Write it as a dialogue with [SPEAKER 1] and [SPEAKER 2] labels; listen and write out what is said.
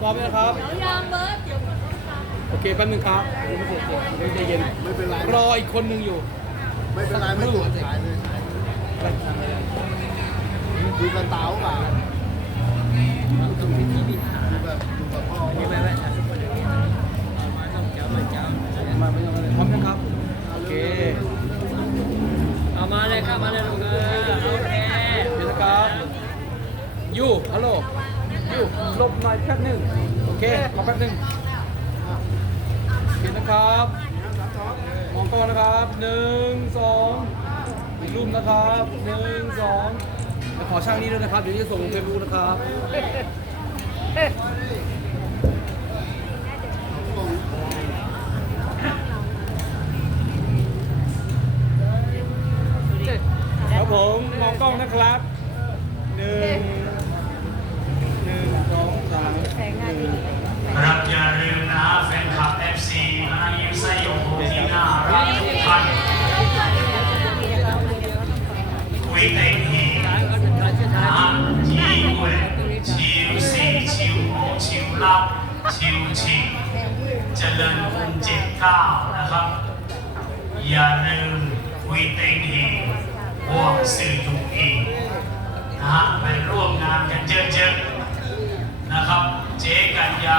[SPEAKER 1] พร้อมๆนะครับ
[SPEAKER 2] เดี๋ยวยางเบิร์ดเดี๋ยวก่อนนะคะ
[SPEAKER 1] โอเคแป๊บนึงครับไม่เสร็จไม่ใจเย็น
[SPEAKER 3] ไม่เป็นไร
[SPEAKER 1] รออีกคนนึงอยู่
[SPEAKER 3] ไม่เป็นไรไม่ตร ยู
[SPEAKER 1] ฮัลโหลยูลบหน่อยแป๊บหนึ่งโอเคขอแป๊บหนึ่งโอเคนะครับมองกล้องนะครับหนึ่งสองอีกรูปนะครับหนึ่งสองขอช่างนี้ด้วยนะครับเดี๋ยวจะส่งลงเฟซบุ๊กนะครับครับผมมองกล้องนะครับ
[SPEAKER 4] รันคุยเต็งฮีนะฮะจีเวยชิวซีชิวโอชิวลับชิวชิงเจริญคุณเจ็ดเก้านะครับ อย่าลืมคุยเต็งฮีพวกสื่อถูกอีกนะฮะไปร่วมงานกันเยอะๆนะครับ เจ๊กัญญา